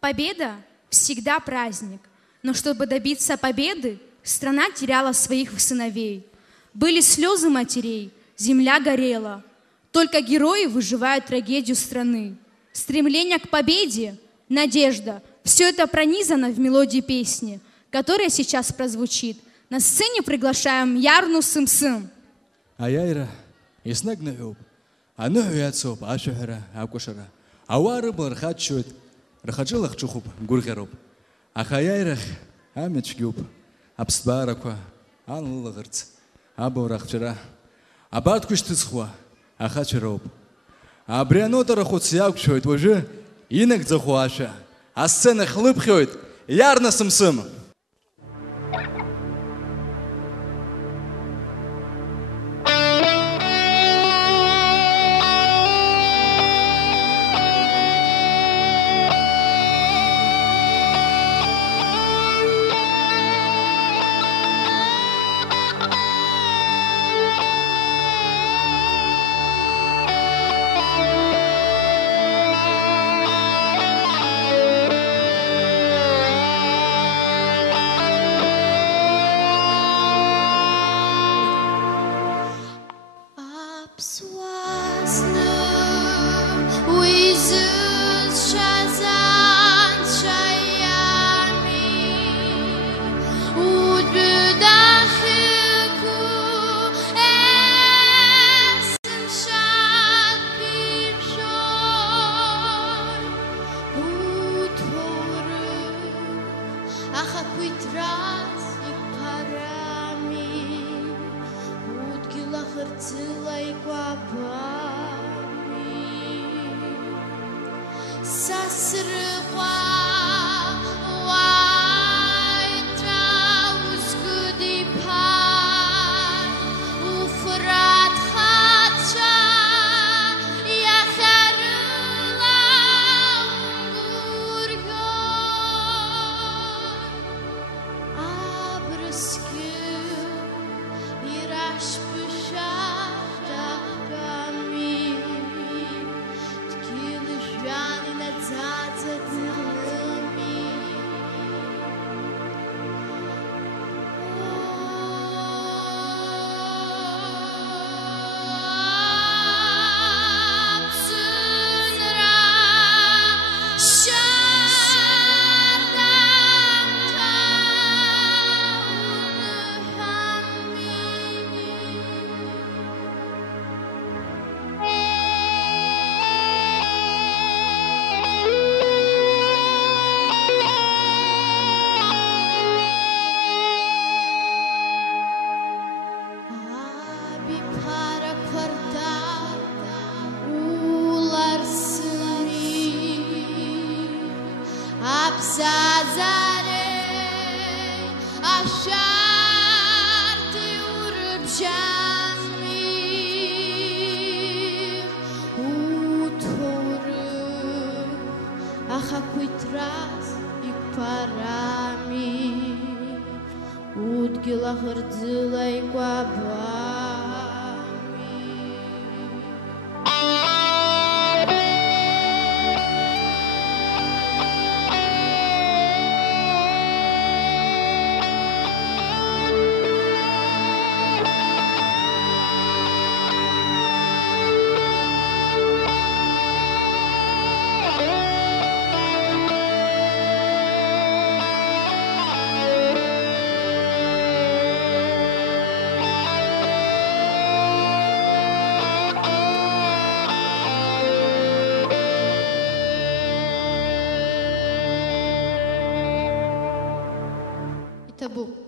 Победа всегда праздник, но чтобы добиться победы, страна теряла своих сыновей. Были слезы матерей, земля горела. Только герои выживают трагедию страны. Стремление к победе, надежда – все это пронизано в мелодии песни, которая сейчас прозвучит. На сцене приглашаем Ярну Сым-Сым. Аяйра, иснагнагуб, аныгяцуб, ашухара, акушара. Ауарыб рхачует, рхажилах чухуб, гургеруб. Ахаяйрах, амечгуб, абсбараква, анлыгырц, абурахчара. Абарткуштызхва, ахачаруб. Абрианотара хуцьякчует, уже инак захуаша. А сцена хлыпхует, Ярна Сым-Сым. Табу.